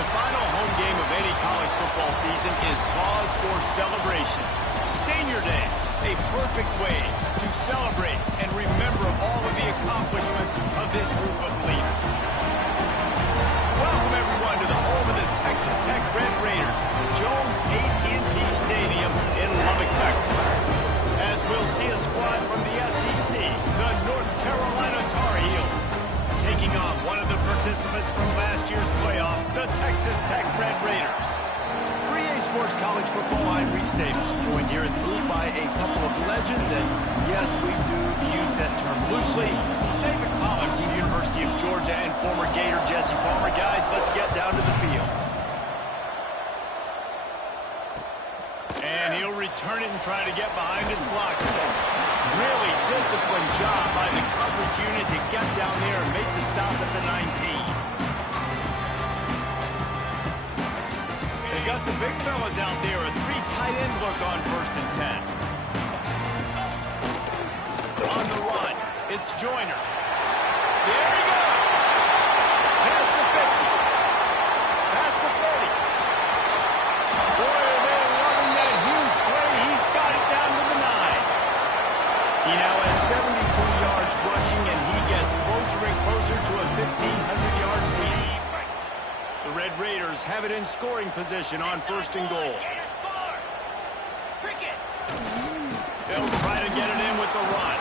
The final home game of any college football season is cause for celebration. Senior Day, a perfect way to celebrate and remember all of the accomplishments of this group of leaders. Welcome, everyone, to the home of the Texas Tech Red Raiders, Jones AT&T Stadium in Lubbock, Texas. As we'll see a squad from the SEC, the North Carolina Tar Heels, taking on one of the participants from last year's playoff, the Texas Tech Red Raiders. For EA Sports College Football, I'm Reese Davis, joined here at the booth by a couple of legends, and yes, we do use that term loosely. David Pollack from the University of Georgia and former Gator Jesse Palmer. Guys, let's get down to the field. And he'll return it and try to get behind his blockers. Really disciplined job by the coverage unit to get down there and make the stop at the 19. They got the big fellas out there. A three tight end look on 1st and 10. On the run, it's Joyner. There he goes. Past the 50. Past the 30. Boy, are they loving that huge play. He's got it down to the 9. He now has 72 yards rushing, and he gets closer and closer to a 1,500-yard season. The Red Raiders have it in scoring position on 1st and goal. They'll try to get it in with the run.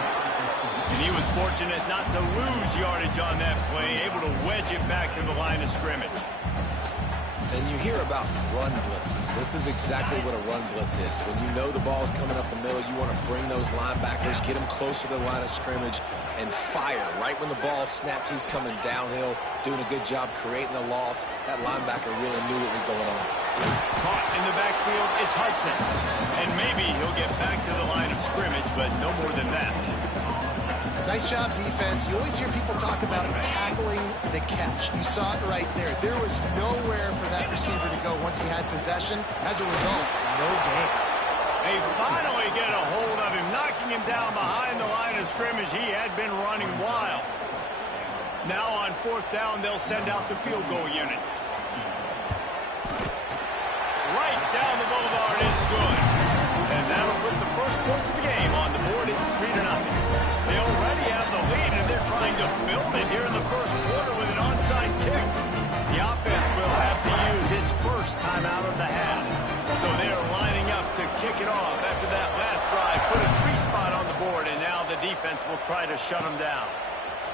And he was fortunate not to lose yardage on that play, able to wedge it back to the line of scrimmage. And you hear about run blitzes. This is exactly what a run blitz is. When you know the ball is coming up the middle, you want to bring those linebackers, get them closer to the line of scrimmage, and fire. Right when the ball snapped, he's coming downhill, doing a good job creating the loss. That linebacker really knew what was going on. Caught in the backfield, it's Hudson. And maybe he'll get back to the line of scrimmage, but no more than that. Nice job, defense. You always hear people talk about tackling the catch. You saw it right there. There was nowhere for that receiver to go once he had possession. As a result, no gain. They finally get a hold of him, knocking him down behind the line of scrimmage. He had been running wild. Now on 4th down, they'll send out the field goal unit. Right down the boulevard, it's good. And that'll put the first points of the game on the board. It's 3-0. They already have the lead, and they're trying to build it here in the first quarter with an onside kick. The offense will have to use its first time out of the half. So they're lining up to kick it off after that last drive. Put a 3-spot on the board, and now the defense will try to shut them down.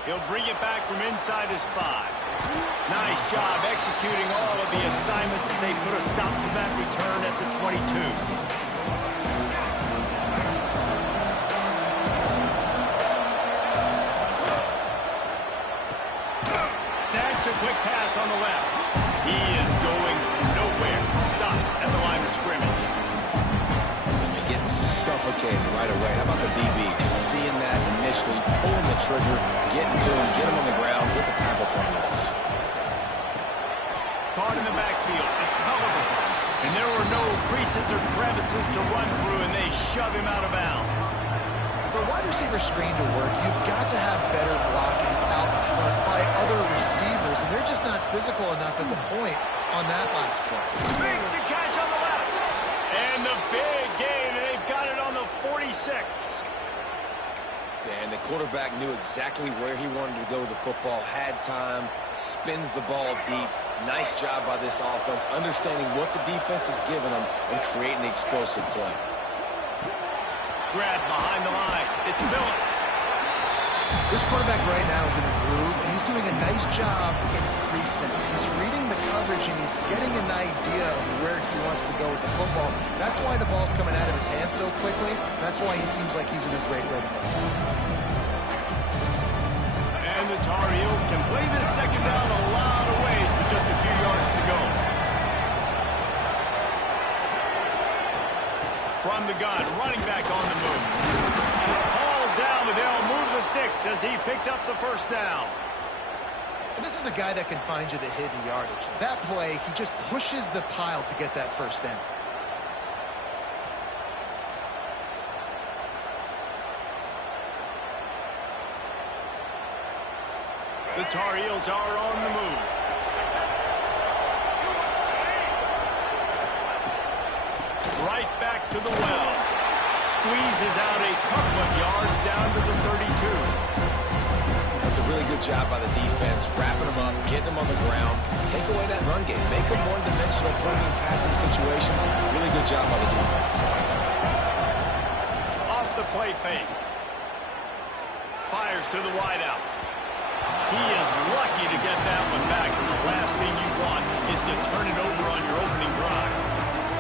He'll bring it back from inside his 5. Nice job executing all of the assignments as they put a stop to that return at the 22. A quick pass on the left. He is going nowhere. Stop at the line of scrimmage. They're getting suffocated right away. How about the DB? Just seeing that initially, pulling the trigger, getting to him, get him on the ground, get the tackle for a loss. Caught in the backfield. It's Culliver. And there were no creases or crevices to run through, and they shove him out of bounds. For a wide receiver screen to work, you've got to have better blocking out in front by other receivers, and they're just not physical enough at the point on that last play. Makes the catch on the left. And the big gain, and they've got it on the 46. Yeah, and the quarterback knew exactly where he wanted to go with the football, had time, spins the ball deep. Nice job by this offense, understanding what the defense is giving them and creating the explosive play. Grab behind the line. It's Phillips. This quarterback right now is in a groove, and he's doing a nice job in pre-snap. He's reading the coverage, and he's getting an idea of where he wants to go with the football. That's why the ball's coming out of his hands so quickly. That's why he seems like he's in a great rhythm. And the Tar Heels can play this second down a lot of ways with just a few yards to go. From the gun, running back on the move. Hauled down, but they'll move the sticks as he picks up the first down. And this is a guy that can find you the hidden yardage. That play, he just pushes the pile to get that first down. The Tar Heels are on the move. right back to the well. Squeezes out a couple of yards down to the 32. That's a really good job by the defense, wrapping them up, getting them on the ground, take away that run game, make them one-dimensional, put them in passing situations. Really good job by the defense. Off the play fake. Fires to the wideout. He is lucky to get that one back, and the last thing you want is to turn it over on your opening drive.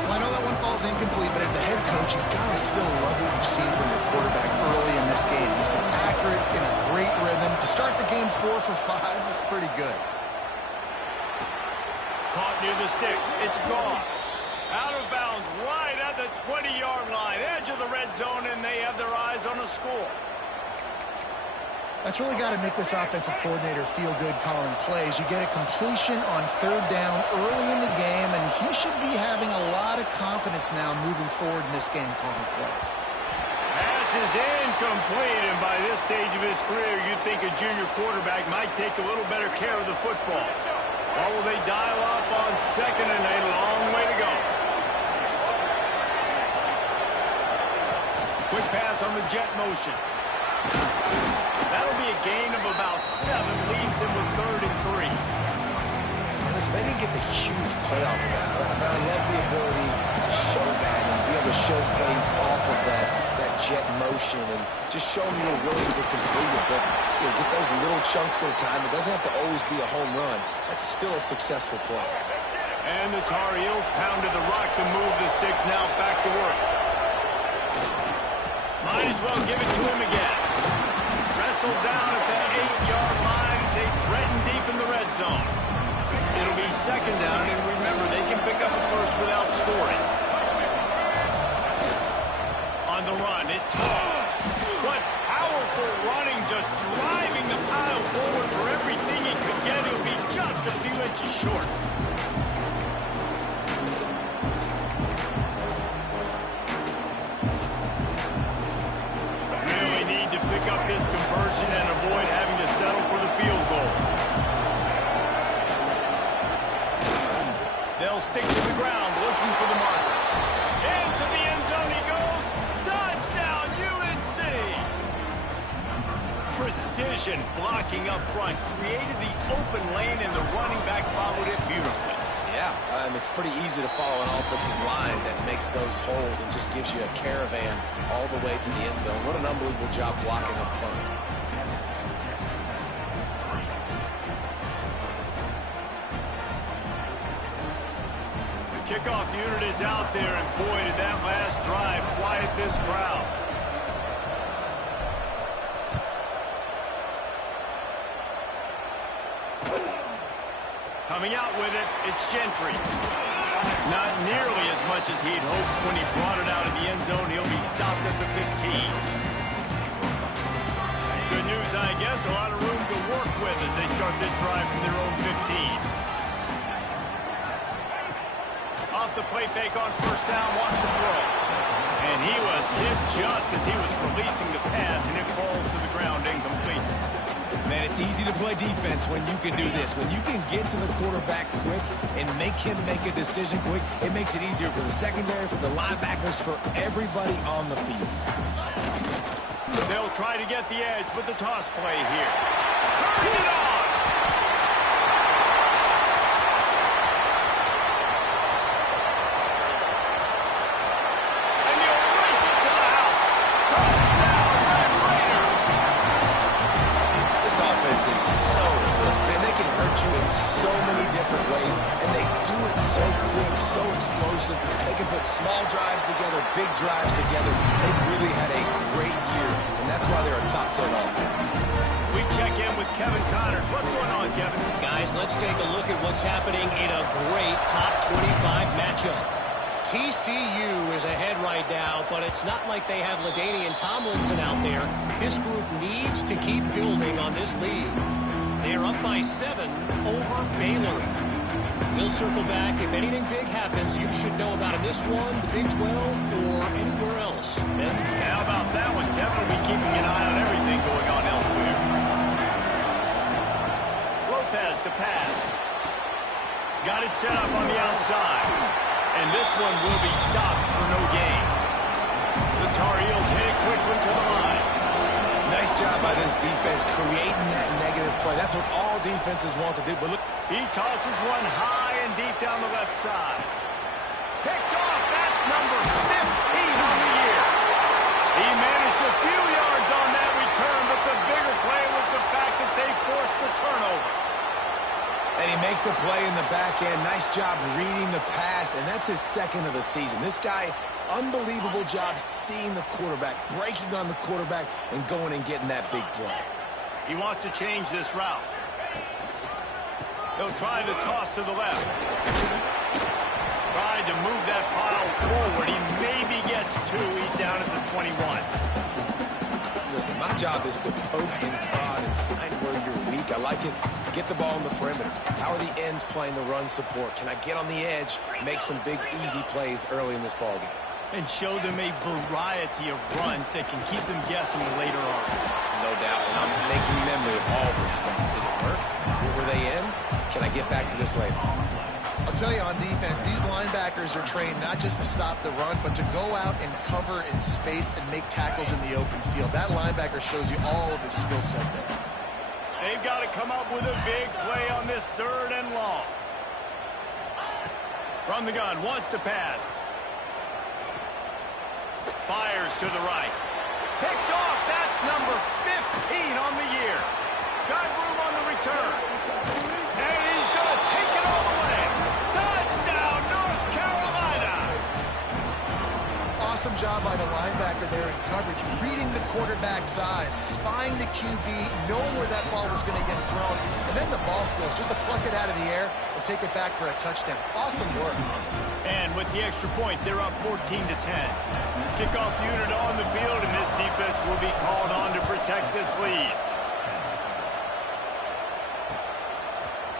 Well, I know that one falls incomplete, but as the head coach, you've got to still love what you've seen from your quarterback early in this game. He's been accurate, in a great rhythm. To start the game 4 for 5, that's pretty good. Caught near the sticks. It's Goss. Out of bounds right at the 20-yard line. Edge of the red zone, and they have their eyes on a score. That's really got to make this offensive coordinator feel good calling plays. You get a completion on 3rd down early in the game, and he should be having a lot of confidence now moving forward in this game calling plays. Pass is incomplete, and by this stage of his career, you'd think a junior quarterback might take a little better care of the football. Or will they dial up on 2nd and a long way to go? Quick pass on the jet motion. That'll be a gain of about 7, leaves him with 3rd and 3. And listen, they didn't get the huge play off of that, but I love the ability to show that and be able to show plays off of that jet motion and just show them you're willing to complete it. But get those little chunks at a time. It doesn't have to always be a home run. That's still a successful play. And the Tar Heels pounded the rock to move the sticks. Now back to work. Might as well give it to him again. Wrestled down at the 8-yard line as they threaten deep in the red zone. It'll be 2nd down, and remember, they can pick up a first without scoring. On the run, it's what powerful running, just driving the pile forward for everything he could get. He'll be just a few inches short. Pick up this conversion and avoid having to settle for the field goal. They'll stick to the ground looking for the marker. Into the end zone he goes. Touchdown, UNC! Precision blocking up front created the open lane, and the running back followed it beautifully. Yeah, it's pretty easy to follow an offensive line that makes those holes and just gives you a caravan all the way to the end zone. What an unbelievable job blocking up front. The kickoff unit is out there, and boy, did that last drive quiet this crowd. Coming out with it, it's Gentry. Not nearly as much as he'd hoped when he brought it out of the end zone. He'll be stopped at the 15. Good news, I guess. A lot of room to work with as they start this drive from their own 15. Off the play fake on 1st down, wants to throw. And he was hit just as he was releasing the pass, and it falls to the ground incomplete. Man, it's easy to play defense when you can do this. When you can get to the quarterback quick and make him make a decision quick, it makes it easier for the secondary, for the linebackers, for everybody on the field. They'll try to get the edge with the toss play here. Turn it on! Is so good. Man, they can hurt you in so many different ways, and they do it so quick, so explosive. They can put small drives together, big drives together. They've really had a great year, and that's why they're a top 10 offense. We check in with Kevin Connors. What's going on, Kevin? Guys, let's take a look at what's happening in a great top 25 matchup. TCU is ahead right now, but it's not like they have LaDainian Tomlinson out there. This group needs to keep building on this lead. They're up by 7 over Baylor. We'll circle back. If anything big happens, you should know about in this one, the Big 12, or anywhere else. Ben? How about that one? Kevin will be keeping an eye on everything going on elsewhere. Lopez to pass. Got it set up on the outside. And this one will be stopped for no gain. The Tar Heels hit it quickly to the line. Nice job by this defense creating that negative play. That's what all defenses want to do. But look, he tosses one high and deep down the left side. Picked off. That's number 15 on the year. He managed a few yards on that return, but the bigger play was the fact that they forced the turnover. and he makes a play in the back end. Nice job reading the pass, and that's his second of the season. This guy, unbelievable job seeing the quarterback, breaking on the quarterback, and going and getting that big play. He wants to change this route. He'll try the toss to the left. Tried to move that pile forward. He maybe gets two. He's down at the 21. Listen, my job is to poke and prod and find where you're weak. I like it. Get the ball in the perimeter. How are the ends playing the run support? Can I get on the edge, make some big, easy plays early in this ballgame? And show them a variety of runs that can keep them guessing later on. No doubt, and I'm making memory of all this stuff. Did it work? What were they in? Can I get back to this later? I'll tell you, on defense, these linebackers are trained not just to stop the run, but to go out and cover in space and make tackles in the open field. That linebacker shows you all of his skill set there. They've got to come up with a big play on this 3rd and long. From the gun, wants to pass. Fires to the right. Picked off. That's number 15 on the year. Got room on the return. And he's going to take it all the way. Touchdown, North Carolina. Awesome job by the linebacker there in coverage, reading the quarterback's eyes, spying the QB, knowing where that ball was going to get thrown, and then the ball skills, just to pluck it out of the air and take it back for a touchdown. Awesome work. And with the extra point, they're up 14-10. Kickoff unit on the field, and this defense will be called on to protect this lead.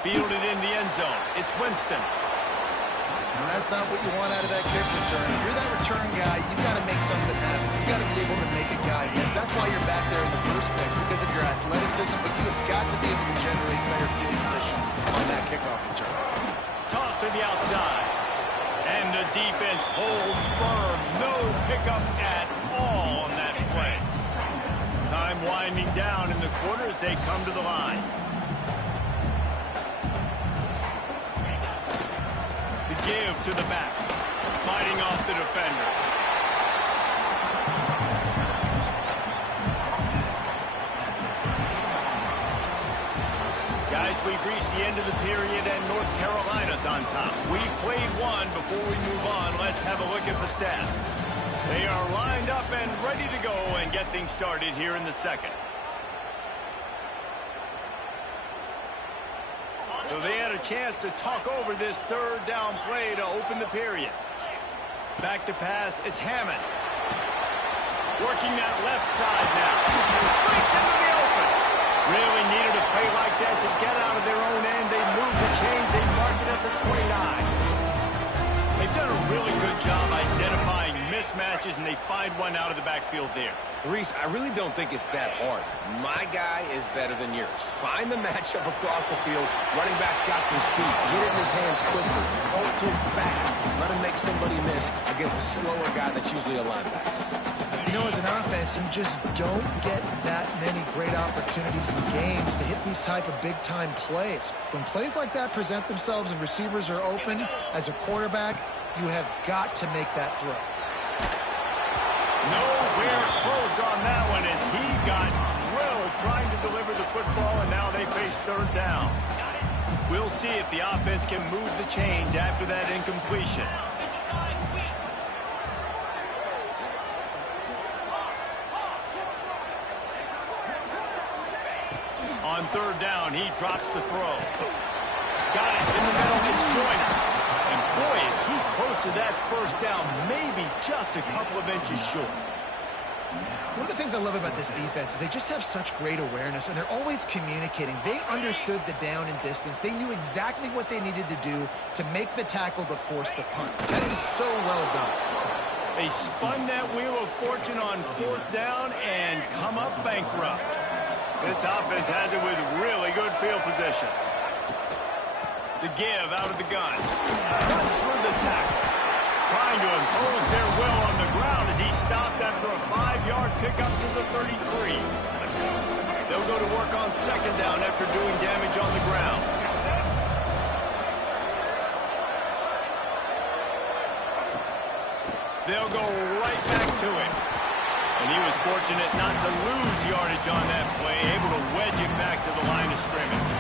Fielded in the end zone. It's Winston. And that's not what you want out of that kick return. If you're that return guy, you've got to make something happen. You've got to be able to make a guy miss. That's why you're back there in the first place, because of your athleticism, but you have got to be able to generate better field position on that kickoff return. Toss to the outside. And the defense holds firm. No pickup at all on that play. Time winding down in the quarter as they come to the line. The give to the back. Fighting off the defender. Guys, we've reached the end of the period and North Carolina's on top. We've played one. Before we move on, let's have a look at the stats. They are lined up and ready to go and get things started here in the second. So they had a chance to talk over this 3rd down play to open the period. Back to pass, it's Hammond. Working that left side now. Breaks into the open. Really needed a play like that to get out of their own end. They move the chains. They mark it at the 29. They've done a really good job identifying mismatches, and they find one out of the backfield there. Reese, I really don't think it's that hard. My guy is better than yours. Find the matchup across the field. Running back's got some speed. Get it in his hands quickly. Throw it to him fast. Let him make somebody miss against a slower guy that's usually a linebacker. You know, as an offense, you just don't get that many great opportunities in games to hit these type of big-time plays. When plays like that present themselves and receivers are open, as a quarterback, you have got to make that throw. Nowhere close on that one as he got drilled trying to deliver the football, and now they face 3rd down. We'll see if the offense can move the chains after that incompletion. On 3rd down, he drops the throw. Got it in the middle, it's Joyner. And boy, is he close to that 1st down, maybe just a couple of inches short. One of the things I love about this defense is they just have such great awareness, and they're always communicating. They understood the down and distance. They knew exactly what they needed to do to make the tackle to force the punt. That is so well done. They spun that wheel of fortune on 4th down and come up bankrupt. This offense has it with really good field position. The give out of the gun. Runs through the tackle. trying to impose their will on the ground as he stopped after a 5-yard pickup to the 33. They'll go to work on second down after doing damage on the ground. They'll go right back to it. And he was fortunate not to lose yardage on that play, able to wedge it back to the line of scrimmage.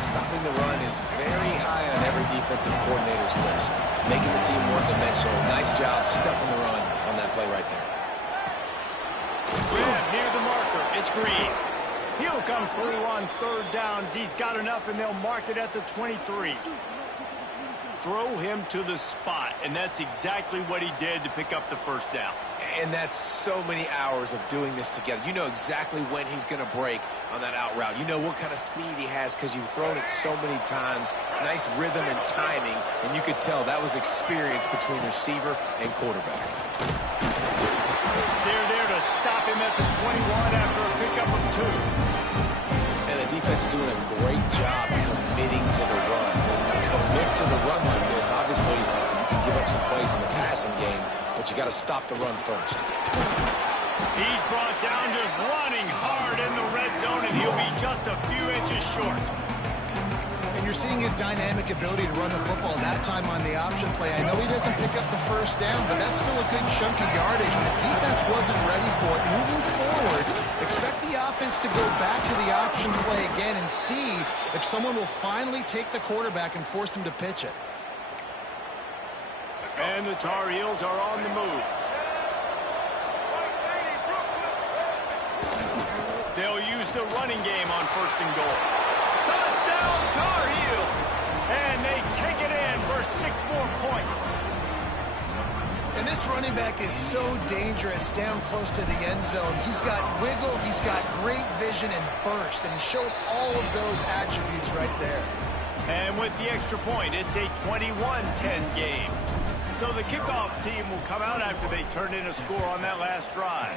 Stopping the run is very high on every defensive coordinator's list. Making the team one-dimensional. Nice job stuffing the run on that play right there. Grab near the marker. It's Green. He'll come through on third down as he's got enough, and they'll mark it at the 23. Throw him to the spot, and that's exactly what he did to pick up the first down. And that's so many hours of doing this together. You know exactly when he's going to break on that out route. You know what kind of speed he has because you've thrown it so many times. Nice rhythm and timing, and you could tell that was experience between receiver and quarterback. They're there to stop him at the 21 after a pickup of 2. And the defense doing a great job committing to the run. When you commit to the run like this, obviously you can give up some plays in the passing game, but you got to stop the run first. He's brought down just running hard in the red zone, and he'll be just a few inches short. And you're seeing his dynamic ability to run the football that time on the option play. I know he doesn't pick up the first down, but that's still a good chunk of yardage, and the defense wasn't ready for it. Moving forward, expect the offense to go back to the option play again and see if someone will finally take the quarterback and force him to pitch it. And the Tar Heels are on the move. They'll use the running game on first and goal. Touchdown, Tar Heels! And they take it in for 6 more points. And this running back is so dangerous down close to the end zone. He's got wiggle, he's got great vision and burst, and he showed all of those attributes right there. And with the extra point, it's a 21-10 game. So the kickoff team will come out after they turn in a score on that last drive.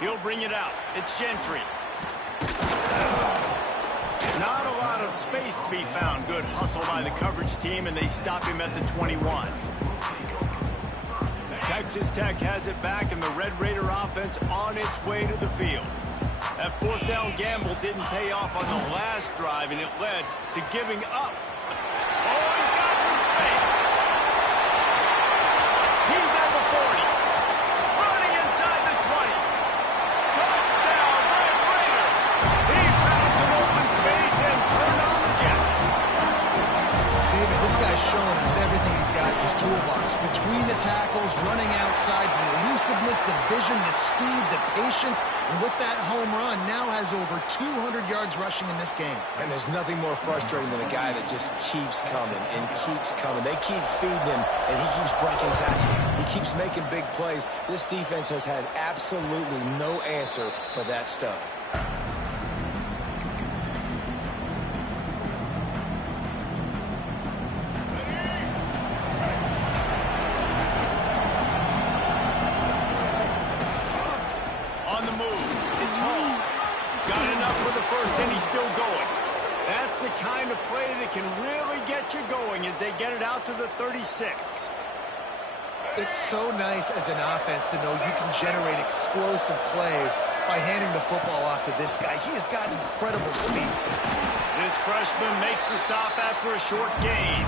He'll bring it out. It's Gentry. Not a lot of space to be found. Good hustle by the coverage team, and they stop him at the 21. Texas Tech has it back, and the Red Raider offense on its way to the field. That fourth down gamble didn't pay off on the last drive, and it led to giving up. Oh, he's got some space. He's at the 40. Running inside the 20. Touchdown, Red Raider. He found some open space and turned on the Jets. David, this guy's showing us everything he's got in his toolbox. Between the tackles, running outside, the elusiveness, the vision, the speed, the patience, and with that home run, now has over 200 yards rushing in this game. And there's nothing more frustrating than a guy that just keeps coming and keeps coming. They keep feeding him, and he keeps breaking tackles. He keeps making big plays. This defense has had absolutely no answer for that stud. And he's still going. That's the kind of play that can really get you going as they get it out to the 36. It's so nice as an offense to know you can generate explosive plays by handing the football off to this guy. He has got incredible speed. This freshman makes the stop after a short gain.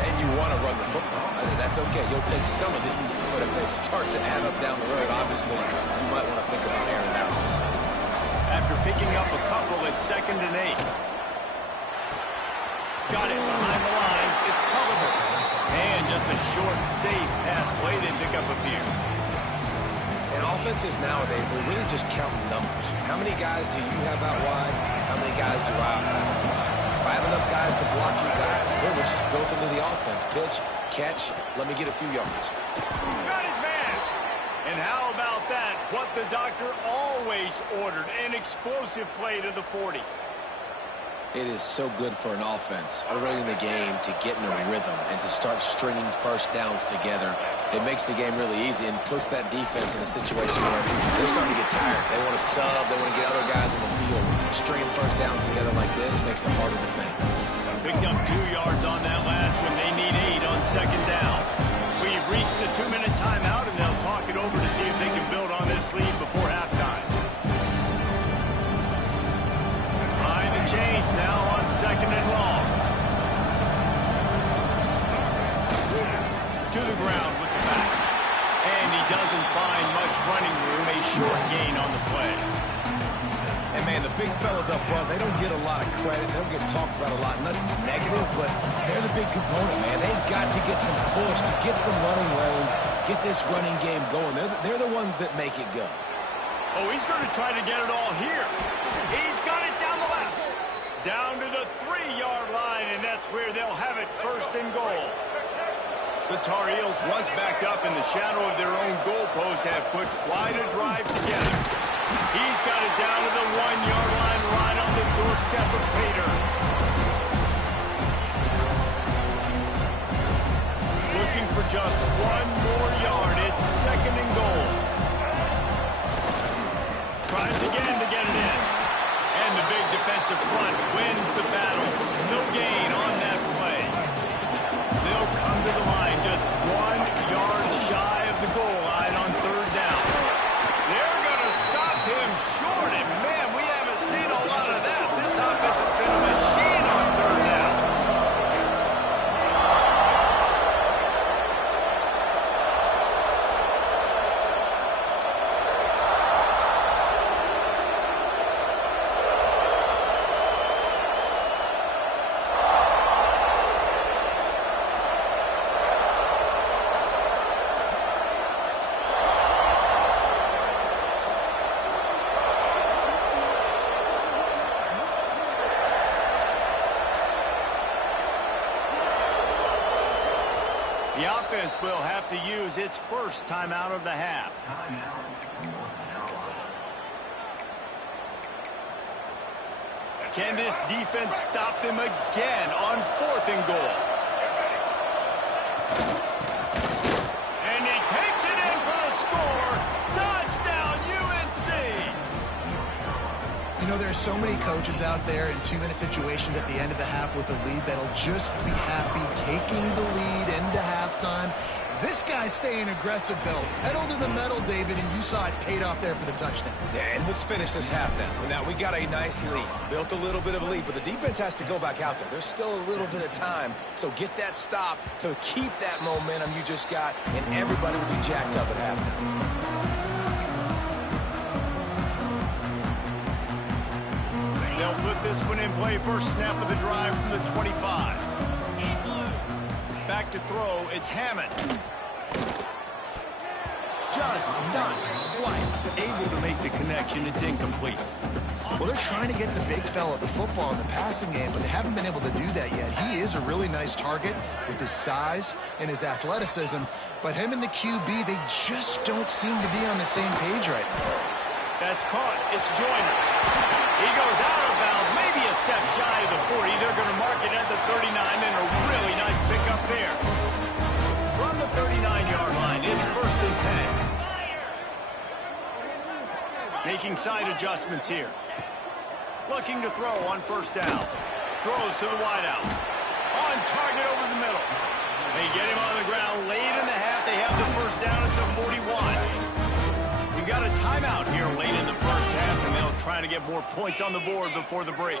And you want to run the football. I mean, that's okay. You'll take some of these, but if they start to add up down the road, obviously, you might want to think about airing it out. After picking up a couple at 2nd and 8. Got it behind the line. It's Culliver. And just a short, safe pass play. They pick up a few. In offenses nowadays, they're really just counting numbers. How many guys do you have out wide? How many guys do I have out wide? If I have enough guys to block you guys, boom, it's just built into the offense. Pitch, catch, let me get a few yards. Got his man. And how about that? What the doctor always ordered, an explosive play to the 40. It is so good for an offense early in the game to get in a rhythm and to start stringing first downs together. It makes the game really easy and puts that defense in a situation where they're starting to get tired. They want to sub. They want to get other guys in the field. Stringing first downs together like this makes it hard to defend. Picked up 2 yards on that last one. They need 8 on second down. We've reached the 2-minute timeout, and they'll talk it over to see if they can build on this lead before halftime. Behind the chains now on second and long. To the ground with the back. And he doesn't find much running room. A short gain on the play. And, man, the big fellas up front, they don't get a lot of credit. They don't get talked about a lot unless it's negative, but they're the big component, man. They've got to get some push, to get some running lanes, get this running game going. They're the ones that make it go. Oh, he's going to try to get it all here. He's got it down the left. Down to the 3-yard line, and that's where they'll have it, first and goal. The Tar Heels, once backed up in the shadow of their own goalpost, have put quite a drive together. He's got it down to the 1-yard line, right on the doorstep of Pater. Looking for just 1 more yard. It's second and goal. Tries again to get it in. And the big defensive front wins the battle. No gain on that play. They'll come to the line just 1 yard shy of the goal line on third down. They're going to stop him short, and man, we haven't seen a lot of that. This offense has been a machine on third down. The offense will have to use its first timeout of the half. Can this defense stop them again on fourth and goal? And he takes it in for the score. Touchdown, UNC! You know, there are so many coaches out there in 2-minute situations at the end of the half with a lead that'll just be happy taking the lead into halftime. This guy's staying aggressive, though. Pedal to the metal, David, and you saw it paid off there for the touchdown. Yeah, and let's finish this half now. Now, we got a nice lead. Built a little bit of a lead, but the defense has to go back out there. There's still a little bit of time, so get that stop to keep that momentum you just got, and everybody will be jacked up at halftime. They'll put this one in play. First snap of the drive from the 25. Back to throw, it's Hammond. Just not quite able to make the connection. It's incomplete. Well, they're trying to get the big fella the football in the passing game, but they haven't been able to do that yet. He is a really nice target with his size and his athleticism, but him and the QB, they just don't seem to be on the same page right now. That's caught. It's Joyner. He goes out of bounds, maybe a step shy of the 40. They're going to mark it at the 39, and a really nice pickup there. From the 39-yard line, it's first and 10. Making side adjustments here. Looking to throw on first down. Throws to the wideout. On target over the middle. They get him on the ground late in the half. They have the first down at the 41. We've got a timeout here late in the first half, and they'll try to get more points on the board before the break.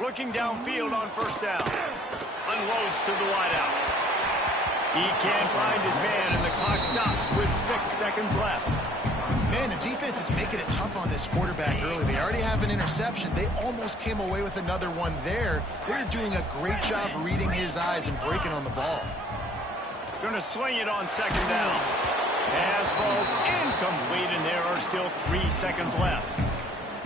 Looking downfield on first down. Unloads to the wideout. He can't find his man, and the clock stops with 6 seconds left. Man, the defense is making it tough on this quarterback early. They already have an interception. They almost came away with another one there. They're doing a great job reading his eyes and breaking on the ball. Going to swing it on second down. Pass falls incomplete, and there are still 3 seconds left.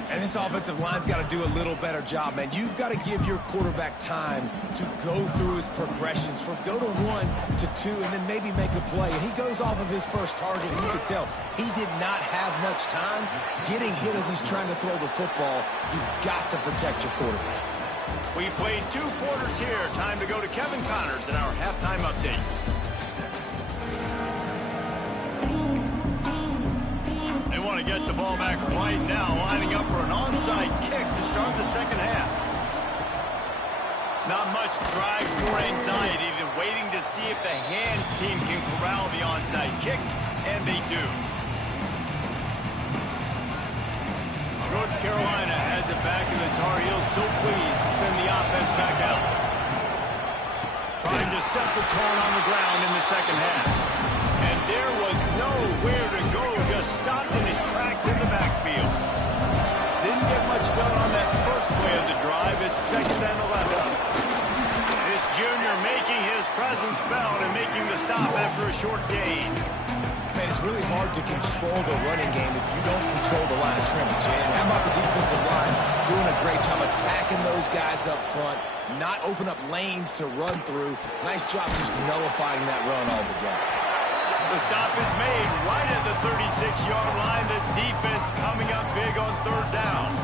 And this offensive line's got to do a little better job, man. You've got to give your quarterback time to go through his progressions, from go to 1 to 2, and then maybe make a play. And he goes off of his first target, and you can tell he did not have much time getting hit as he's trying to throw the football. You've got to protect your quarterback. We played 2 quarters here. Time to go to Kevin Connors in our halftime update. They want to get the ball back right now, lining up for an onside kick to start the second half. Not much drives more anxiety than waiting to see if the hands team can corral the onside kick, and they do. North Carolina has it back, and the Tar Heels so pleased to send the offense back out. Trying to set the tone on the ground in the second half. And there was nowhere to go, just stopped in his tracks in the backfield. Didn't get much done on that first play of the drive. It's 2nd and 11. This junior making his presence felt and making the stop after a short gain. Man, it's really hard to control the running game if you don't control the line of scrimmage. And how about the defensive line doing a great job attacking those guys up front, not open up lanes to run through. Nice job just nullifying that run altogether. The stop is made right at the 36-yard line. The defense coming up big on 3rd down.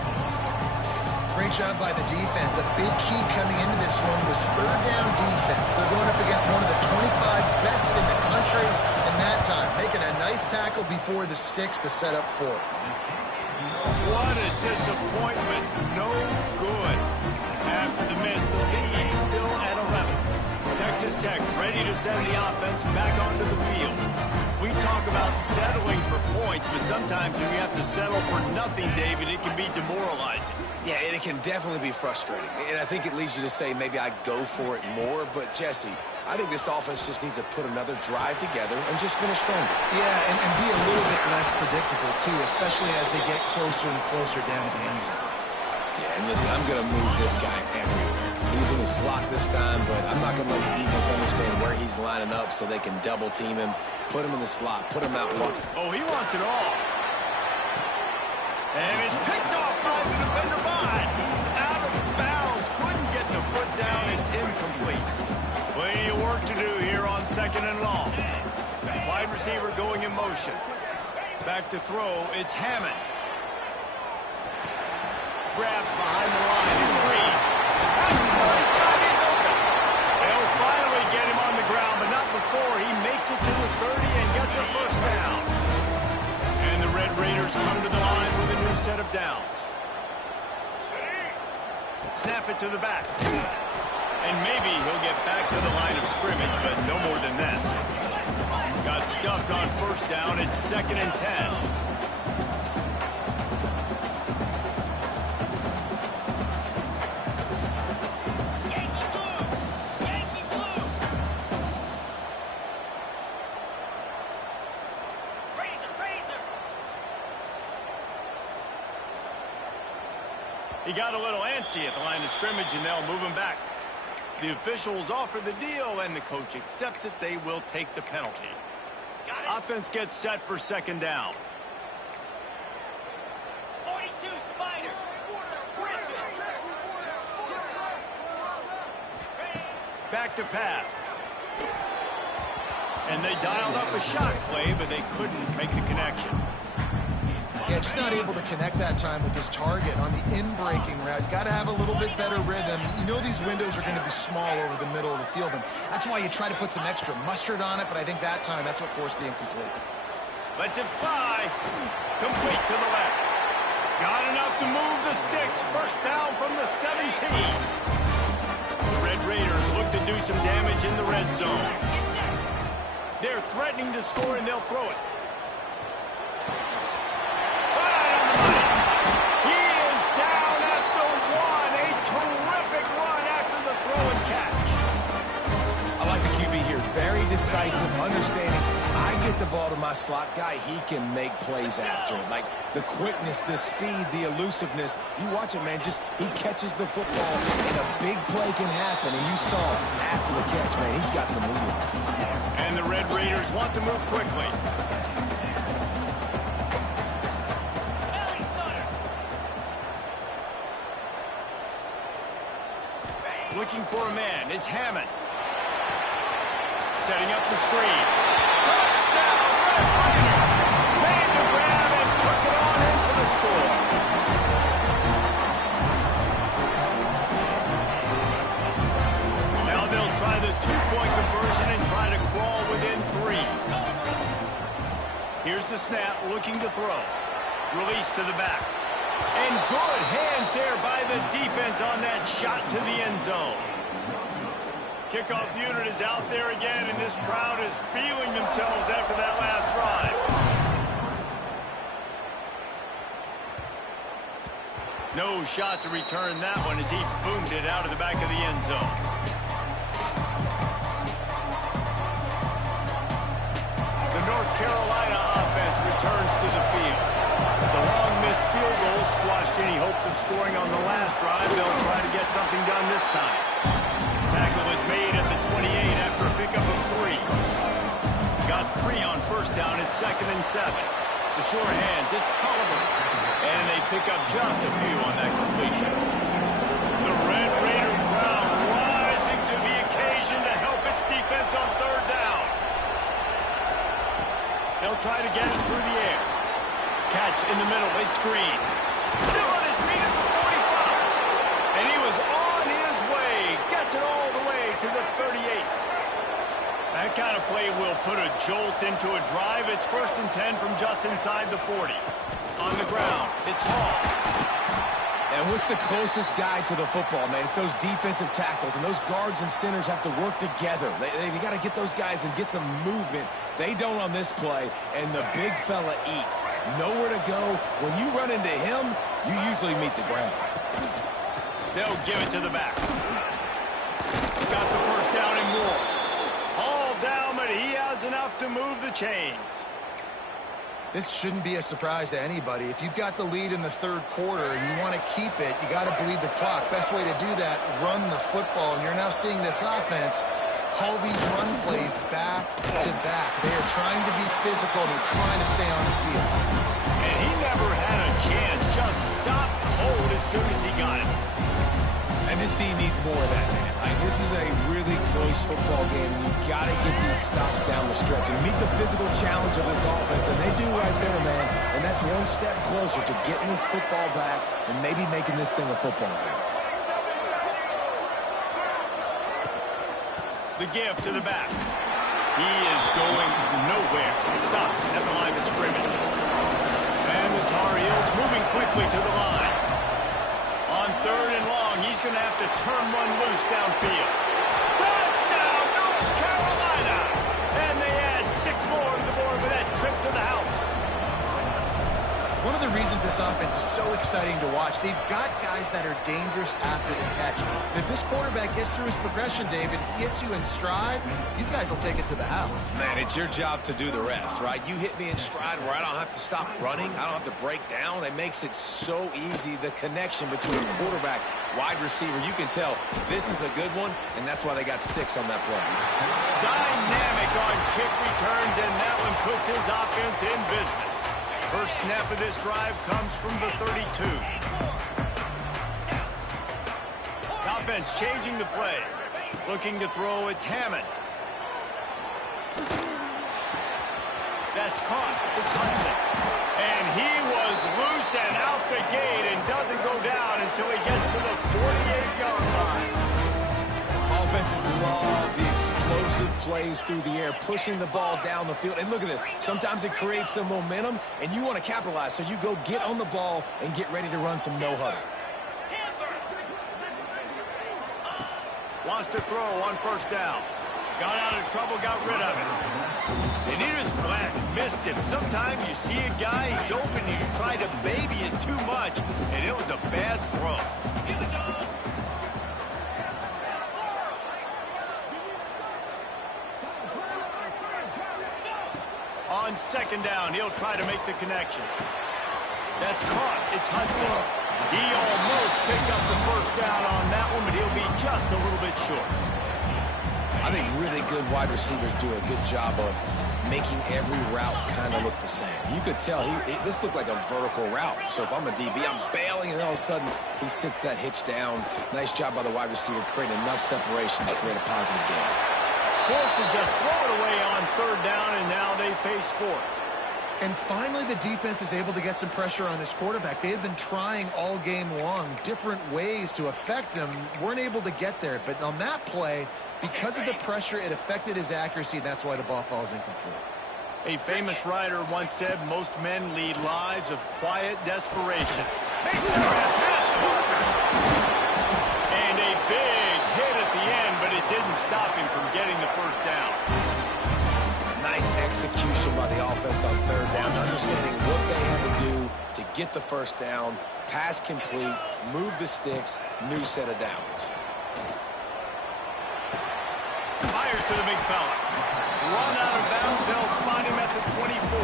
Great job by the defense. A big key coming into this one was 3rd down defense. They're going up against one of the 25 best in the country in that time, making a nice tackle before the sticks to set up 4th. What a disappointment. No good. After the miss, the lead still at 11. Texas Tech ready to send the offense back onto the field. We talk about settling for points, but sometimes when you have to settle for nothing, David, it can be demoralizing. Yeah, and it can definitely be frustrating. And I think it leads you to say maybe I go for it more. But, Jesse, I think this offense just needs to put another drive together and just finish stronger. Yeah, and be a little bit less predictable, too, especially as they get closer and closer down to the end zone. Yeah, and listen, I'm going to move this guy everywhere. He's in the slot this time, but I'm not going to let the defense understand where he's lining up so they can double team him, put him in the slot, put him out wide. Oh, he wants it all. And it's picked off by the defender, but he's out of bounds. Couldn't get the foot down. It's incomplete. Plenty of work to do here on 2nd and long. Wide receiver going in motion. Back to throw. It's Hammond. Grabbed behind the line. It's Green. He's open. They'll finally get him on the ground, but not before he makes it to the 30 and gets a 1st down. And the Red Raiders come to the line with a new set of downs. Snap it to the back. And maybe he'll get back to the line of scrimmage, but no more than that. Got stuffed on 1st down. It's 2nd and 10. He got a little antsy at the line of scrimmage, and they'll move him back. The officials offer the deal, and the coach accepts it. They will take the penalty. Offense gets set for 2nd down. 42, Spider. Back to pass. And they dialed up a shot play, but they couldn't make the connection. Yeah, just not able to connect that time with this target on the in-breaking route. You got to have a little bit better rhythm. You know these windows are going to be small over the middle of the field, and that's why you try to put some extra mustard on it, but I think that time that's what forced the incomplete. Lets it fly. Complete to the left. Got enough to move the sticks. 1st down from the 17. The Red Raiders look to do some damage in the red zone. They're threatening to score, and they'll throw it. Very decisive, understanding. I get the ball to my slot guy, he can make plays after it. Like the quickness, the speed, the elusiveness. You watch it, man, just he catches the football and a big play can happen. And you saw after the catch, man, he's got some wheels. And the Red Raiders want to move quickly. Looking for a man, it's Hammond. Setting up the screen. Touchdown, Red Raiders! Made the grab and took it on in for the score. snap, looking to throw. Release to the back. And good hands there by the defense on that shot to the end zone. Kickoff unit is out there again, and this crowd is feeling themselves after that last drive. No shot to return that one as he boomed it out of the back of the end zone. The North Carolina offense returns to the field. The long missed field goal squashed any hopes of scoring on the last drive. They'll try to get something done this time. Tackle is made at the 28 after a pickup of 3. Got 3 on first down at 2nd and 7. The sure hands, it's Culliver. And they pick up just a few on that completion. The Red Raider crowd rising to the occasion to help its defense on 3rd down. They'll try to get it through the air. Catch in the middle, it's Green. Still on his feet at the 45. And he was on his way. Gets it all the way to the 38. That kind of play will put a jolt into a drive. It's 1st and 10 from just inside the 40. On the ground, it's Hall. And what's the closest guy to the football, man? It's those defensive tackles, and those guards and centers have to work together. They got to get those guys and get some movement. They don't on this play, and the big fella eats. Nowhere to go. When you run into him, you usually meet the ground. They'll give it to the back. Got the first down and more. All down, but he has enough to move the chains. This shouldn't be a surprise to anybody. If you've got the lead in the 3rd quarter and you want to keep it, you got to bleed the clock. Best way to do that, run the football. And you're now seeing this offense call these run plays back to back. They are trying to be physical. They're trying to stay on the field. And he never had a chance. Just stopped cold as soon as he got it. And this team needs more of that, man. Like, this is a really close football game, and you've got to get these stops down the stretch and meet the physical challenge of this offense, and they do right there, man. And that's one step closer to getting this football back and maybe making this thing a football game. The give to the back. He is going nowhere. Stop at the line of scrimmage. And the Tar Heels moving quickly to the line. On 3rd and long, he's going to have to turn one loose downfield. Touchdown, North Carolina! And they add 6 more to the board with that trip to the house. One of the reasons this offense is so exciting to watch, they've got guys that are dangerous after the catch. And if this quarterback gets through his progression, David, he hits you in stride, these guys will take it to the house. Man, it's your job to do the rest, right? You hit me in stride where I don't have to stop running. I don't have to break down. It makes it so easy. The connection between quarterback, wide receiver, you can tell this is a good one, and that's why they got 6 on that play. Dynamic on kick returns, and that one puts his offense in business. First snap of this drive comes from the 32. Offense changing the play. Looking to throw, it's Hammond. That's caught. It's Hudson. And he was loose and out the gate and doesn't go down until he gets to the 48-yard line. Offenses love the explosive plays through the air, pushing the ball down the field. And look at this. Sometimes it creates some momentum, and you want to capitalize. So you go get on the ball and get ready to run some no-huddle. Wants to throw on first down. Got out of trouble, got rid of it. And he just flat missed him. Sometimes you see a guy, he's open, and you try to baby it too much, and it was a bad throw. On 2nd down, he'll try to make the connection. That's caught. It's Hudson. He almost picked up the first down on that one, but he'll be just a little bit short. I think really good wide receivers do a good job of making every route kind of look the same. You could tell this looked like a vertical route. So if I'm a DB, I'm bailing, and all of a sudden he sits that hitch down. Nice job by the wide receiver, creating enough separation to create a positive gain. Forced to just throw it away on 3rd down, and now they face 4th. And finally, the defense is able to get some pressure on this quarterback. They have been trying all game long different ways to affect him. Weren't able to get there. But on that play, because of the pressure, it affected his accuracy, and that's why the ball falls incomplete. A famous writer once said most men lead lives of quiet desperation. Makes a grab past the marker. And a big hit at the end, but it didn't stop him from getting the first down. Nice execution by the offense on third down, understanding what they had to do to get the first down, pass complete, move the sticks, new set of downs. Fires to the big fella. Run out of bounds, they'll spot him at the 24.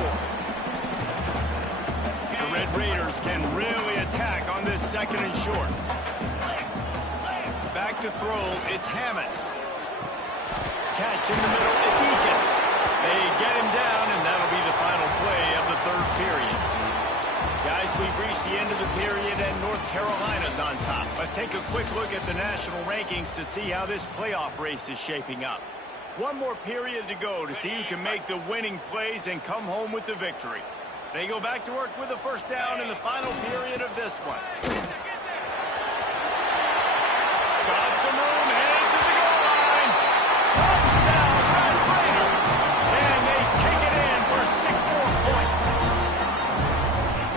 The Red Raiders can really attack on this second and short. Back to throw, it's Hammond. Catch in the middle, it's Eakin. They get him down, and that'll be the final play of the third period. Guys, we've reached the end of the period, and North Carolina's on top. Let's take a quick look at the national rankings to see how this playoff race is shaping up. One more period to go to see who can make the winning plays and come home with the victory. They go back to work with the first down in the final period of this one. Got some room, headed to the goal line. Touchdown, Red Raiders. And they take it in for 6 more points.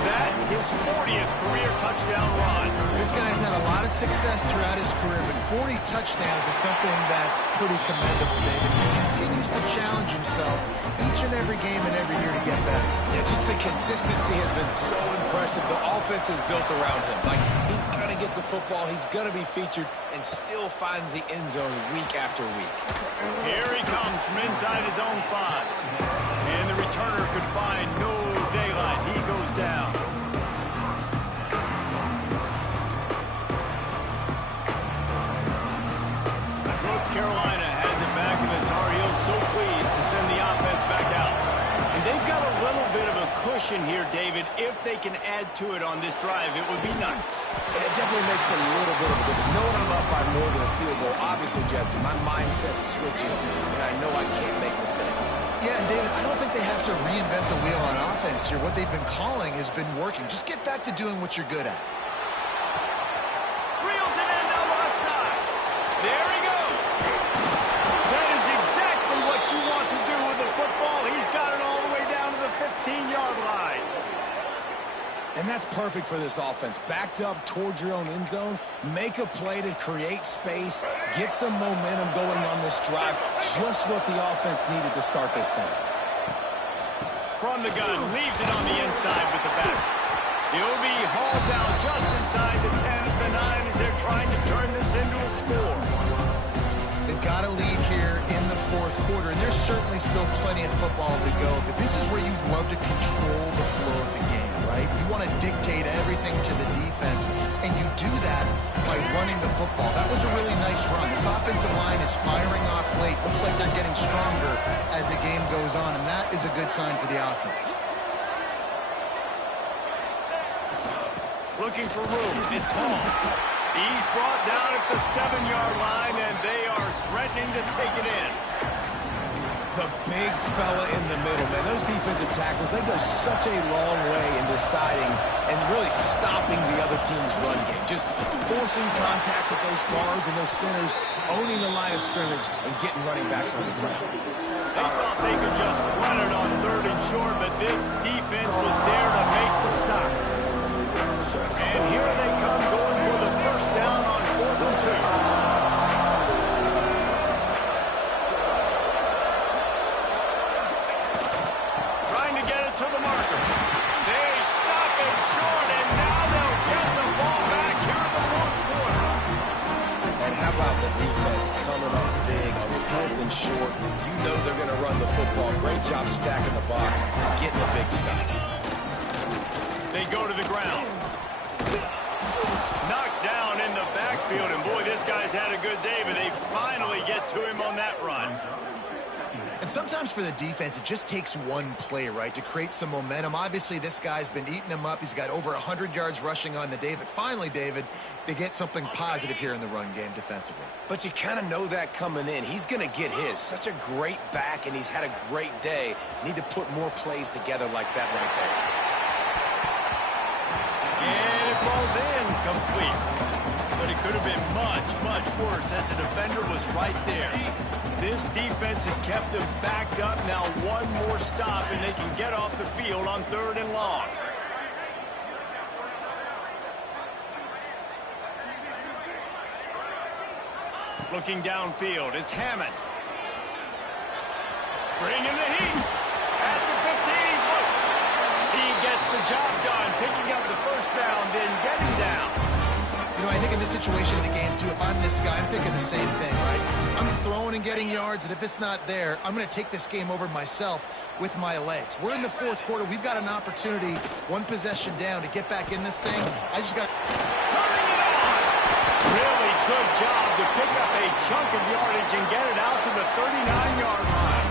That his 40th career touchdown run. This guy's had a lot of success throughout his career, but 40 touchdowns is something that's pretty commendable, David. He continues to challenge himself each and every game and every year to get better. Yeah, just the consistency has been so impressive. The offense is built around him. Like, he's going to get the football, he's going to be featured, and still finds the end zone week after week. Here he comes from inside his own 5. And the returner could find no daylight. He goes down. North Carolina has it back, and the Tar Heels so pleased to send the offense back out. And they've got a little bit of a cushion here, David. If they can add to it on this drive, it would be nice. It definitely makes a little bit of a difference. Knowing I'm up by more than a field goal, obviously, Jesse, my mindset switches, and I know I can't make mistakes. Yeah, and David, I don't think they have to reinvent the wheel on offense here. What they've been calling has been working. Just get back to doing what you're good at. Reels it in down the left side. There he goes. That is exactly what you want to do with the football. He's got it all the way down to the 15-yard line. And that's perfect for this offense. Backed up towards your own end zone, make a play to create space, get some momentum going on this drive. Just what the offense needed to start this thing. From the gun, leaves it on the inside with the back. He'll be hauled down just inside the 10 at the 9 as they're trying to turn this into a score. They've got a lead here in the fourth quarter, and there's certainly still plenty of football to go, but this is where you'd love to control the flow of the game, right? You want to dictate everything to the defense, and you do that by running the football. That was a really nice run. This offensive line is firing off late. Looks like they're getting stronger as the game goes on, and that is a good sign for the offense. Looking for room. It's Hall. He's brought down at the 7-yard line, and they are threatening to take it in. The big fella in the middle, man. Those defensive tackles, they go such a long way in deciding and really stopping the other team's run game. Just forcing contact with those guards and those centers, owning the line of scrimmage, and getting running backs on the ground. They thought they could just run it on 3rd and short, but this defense was there to make the stop. And here they come going for the first down on 4th and 2. Trying to get it to the marker. They stop it short, and now they'll get the ball back here in the 4th quarter. And how about the defense coming up big on 4th and short? You know they're going to run the football. Great job stacking the box, getting the big stop. They go to the ground. Knocked down in the backfield, and boy, this guy's had a good day, but they finally get to him on that run. And sometimes for the defense, it just takes one play, right, to create some momentum. Obviously, this guy's been eating him up. He's got over 100 yards rushing on the day. But finally, David, they get something positive here in the run game defensively. But you kind of know that coming in. He's going to get his. Such a great back, and he's had a great day. Need to put more plays together like that right there. And it falls in complete. But it could have been much, much worse as the defender was right there. This defense has kept them backed up. Now one more stop, and they can get off the field on 3rd and long. Looking downfield, it's Hammond. Bringing the heat. At the 15, he's loose. He gets the job done, picking up the first down, then getting down. You know, I think in this situation in the game, too, if I'm this guy, I'm thinking the same thing, right? I'm throwing and getting yards, and if it's not there, I'm going to take this game over myself with my legs. We're in the 4th quarter. We've got an opportunity, one possession down, to get back in this thing. I just got... Turning it on! Really good job to pick up a chunk of yardage and get it out to the 39-yard line.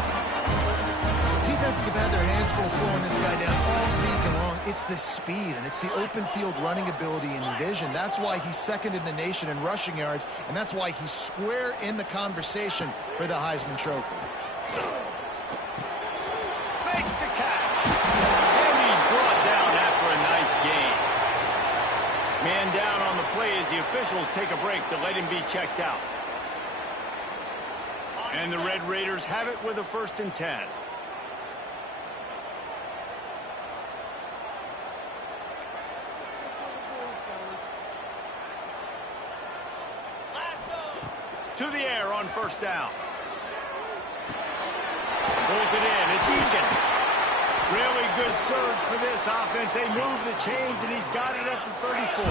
Defenses have had their hands full slowing this guy down all season long. It's the speed, and it's the open field running ability and vision. That's why he's 2nd in the nation in rushing yards, and that's why he's square in the conversation for the Heisman Trophy. Makes the catch. And he's brought down after a nice gain. Man down on the play as the officials take a break to let him be checked out. And the Red Raiders have it with a 1st and 10. To the air on 1st down. Pulls it in. It's Eakin. Really good surge for this offense. They move the chains, and he's got it at the 34.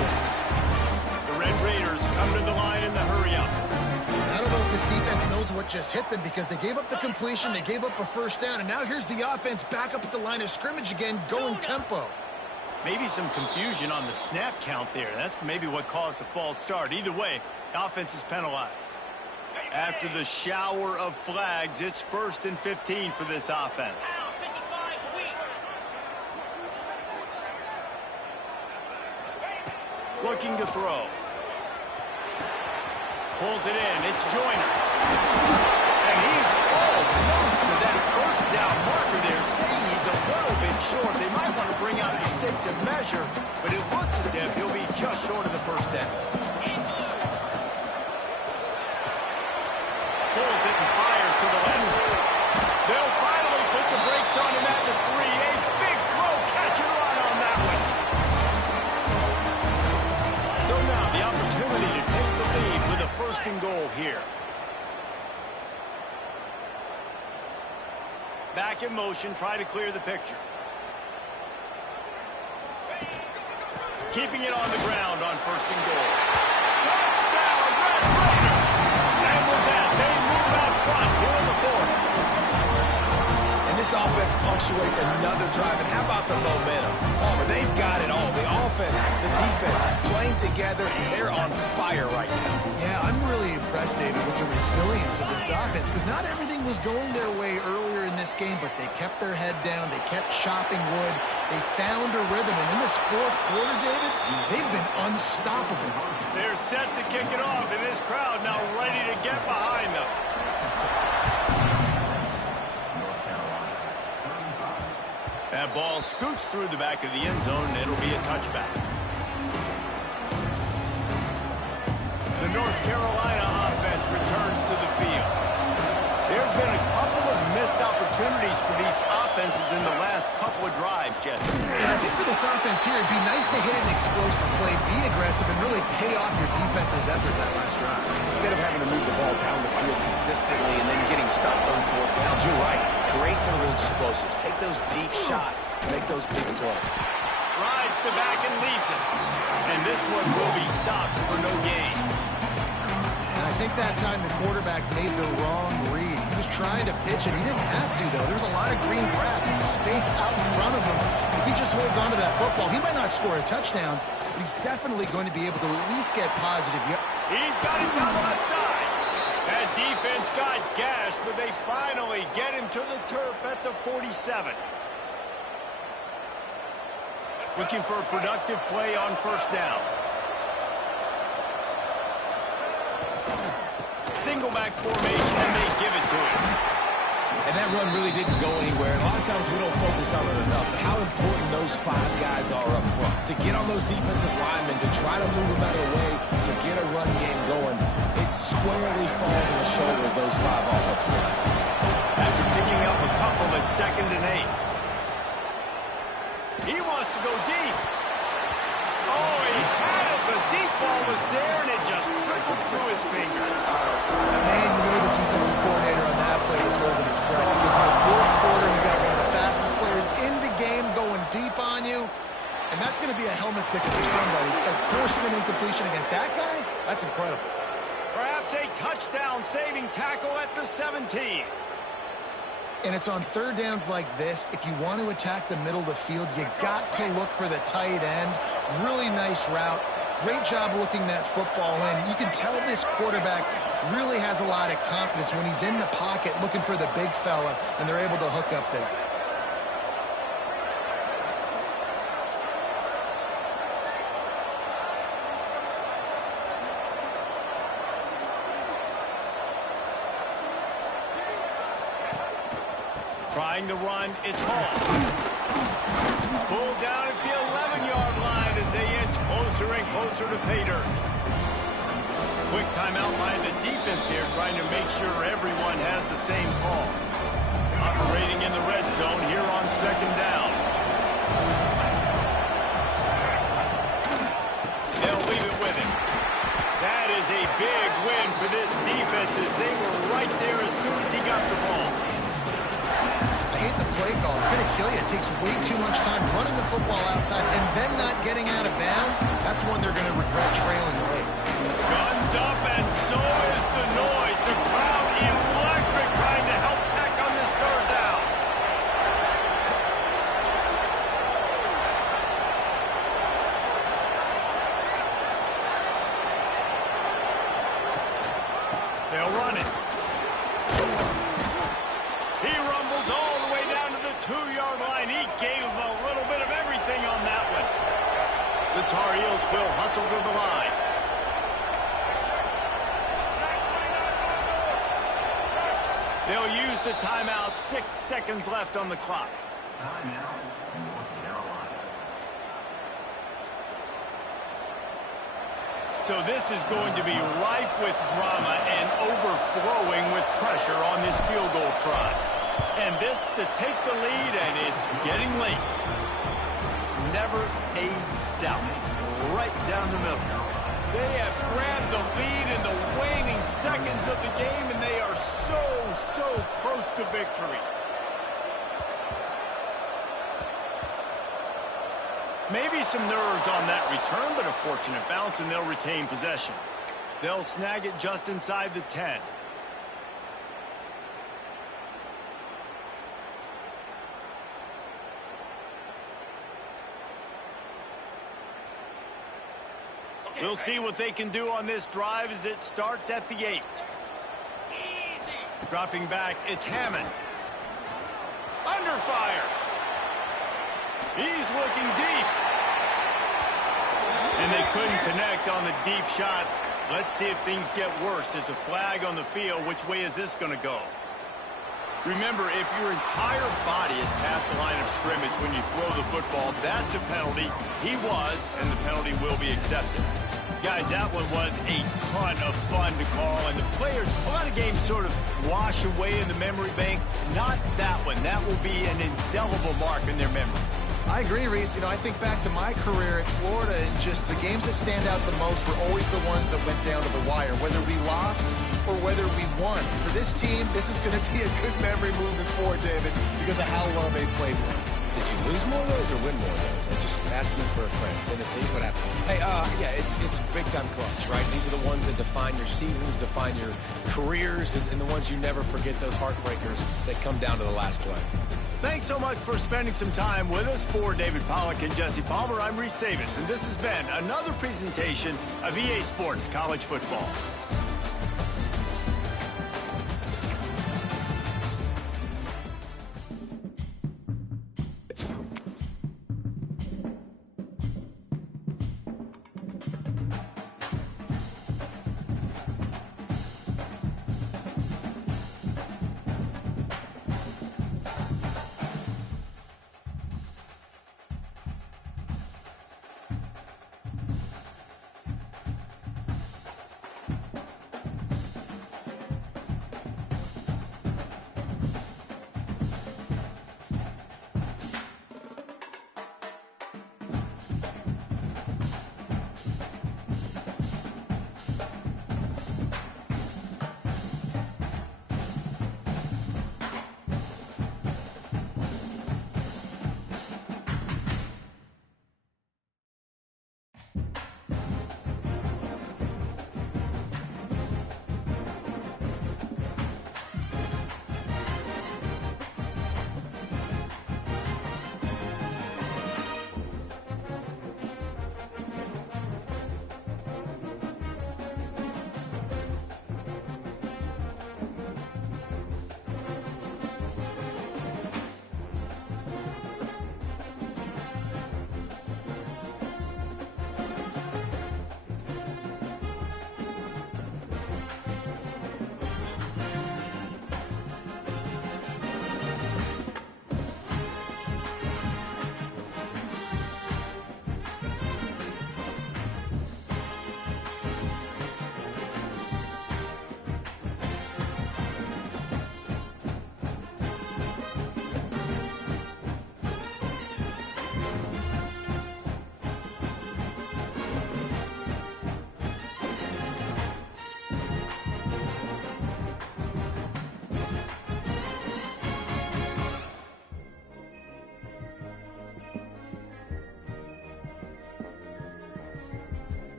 The Red Raiders come to the line in the hurry-up. I don't know if this defense knows what just hit them because they gave up the completion, they gave up a 1st down, and now here's the offense back up at the line of scrimmage again, going tempo. Maybe some confusion on the snap count there. That's maybe what caused the false start. Either way, the offense is penalized. After the shower of flags, it's 1st and 15 for this offense. Looking to throw. Pulls it in. It's Joyner. And he's almost to that 1st down marker there, saying he's a little bit short. They might want to bring out the sticks and measure, but it looks as if he'll be just short of the 1st down. Pulls it and fires to the left. They'll finally put the brakes on him at the 3. A big throw, catch and run on that one. So now the opportunity to take the lead with a 1st and goal here. Back in motion, try to clear the picture. Keeping it on the ground on 1st and goal. Touchdown, Red Raider! And with that, they move out front here in the 4th. And this offense punctuates another drive. And how about the momentum? Palmer, they've got it all. The offense, the defense, playing together. They're on fire right now. Yeah, I'm really impressed, David, with the resilience of this offense because not everything was going their way earlier in this game, but they kept their head down. They kept chopping wood. They found a rhythm. And in this 4th quarter, David, they've been unstoppable. They're set to kick it off, and this crowd now ready to get behind them. That ball scoots through the back of the end zone, and it'll be a touchback. The North Carolina offense returns to the field. There's been a couple of missed opportunities for these offenses in the last couple of drives, Jesse. And I think for this offense here, it'd be nice to hit an explosive play, be aggressive, and really pay off your defense's effort that last drive. Instead of having to move the ball down the field consistently and then getting stopped on 4th downs, you're right. Create some of those explosives. Take those deep shots. Make those big plays. Rides the back and leaves it. And this one will be stopped for no gain. And I think that time the quarterback made the wrong read. He was trying to pitch it. He didn't have to, though. There's a lot of green grass and space out in front of him. If he just holds on to that football, he might not score a touchdown, but he's definitely going to be able to at least get positive. He's got it down the left side. That defense got gashed, but they finally get him to the turf at the 47. Looking for a productive play on 1st down. Single back formation, and they give it to him. And that run really didn't go anywhere. And a lot of times we don't focus on it enough. But how important those 5 guys are up front. To get on those defensive linemen, to try to move them out of the way, to get a run game going, it squarely falls on the shoulder of those 5 offensive linemen. After picking up a couple at 2nd and 8. He wants to go deep. Oh, he had it. The deep ball was there, and it just trickled through his fingers. Man, you know the defensive coordinator on that play was holding his breath because in the 4th quarter, you got one of the fastest players in the game going deep on you, and that's going to be a helmet sticker for somebody. Like forcing an incompletion against that guy, that's incredible. Perhaps a touchdown-saving tackle at the 17. And it's on 3rd downs like this. If you want to attack the middle of the field, you got to look for the tight end. Really nice route. Great job looking that football in. You can tell this quarterback really has a lot of confidence when he's in the pocket looking for the big fella, and they're able to hook up there. Trying to run, it's Hall. Pulled down at the 11-yard line as they inch closer and closer to pay dirt. Quick timeout by the defense here, trying to make sure everyone has the same call. Operating in the red zone here on 2nd down. They'll leave it with him. That is a big win for this defense as they were right there as soon as he got the ball. I hate the play call. It's going to kill you. It takes way too much time running the football outside and then not getting out of bounds. That's when they're going to regret trailing late. Guns up, and so is the noise. The crowd electric trying to help tack on this 3rd down. They'll run it. He rumbles all the way down to the 2-yard line. He gave him a little bit of everything on that one. The Tar Heels will hustle to the line. They'll use the timeout. 6 seconds left on the clock. So this is going to be rife with drama and overflowing with pressure on this field goal try. And this to take the lead, and it's getting late. Never a doubt. Right down the middle. They have grabbed the lead in the waning seconds of the game, and they are so close to victory. Maybe some nerves on that return, but a fortunate bounce, and they'll retain possession. They'll snag it just inside the 10. We'll see what they can do on this drive as it starts at the 8. Dropping back, it's Hammond. Under fire. He's looking deep. And they couldn't connect on the deep shot. Let's see if things get worse. There's a flag on the field. Which way is this going to go? Remember, if your entire body is past the line of scrimmage when you throw the football, that's a penalty. He was, and the penalty will be accepted. Guys, that one was a ton of fun to call, and the players, a lot of games sort of wash away in the memory bank. Not that one. That will be an indelible mark in their memory. I agree, Reese. I think back to my career at Florida, and just the games that stand out the most were always the ones that went down to the wire, whether we lost or whether we won. For this team, this is going to be a good memory moving forward, David, because of how well they played. Did you lose more of those or win more of those? I'm just asking for a friend. Tennessee, what happened? Hey, yeah, it's big-time clutch, right? These are the ones that define your seasons, define your careers, and the ones you never forget, those heartbreakers that come down to the last play. Thanks so much for spending some time with us. For David Pollack and Jesse Palmer, I'm Reese Davis, and this has been another presentation of EA Sports College Football.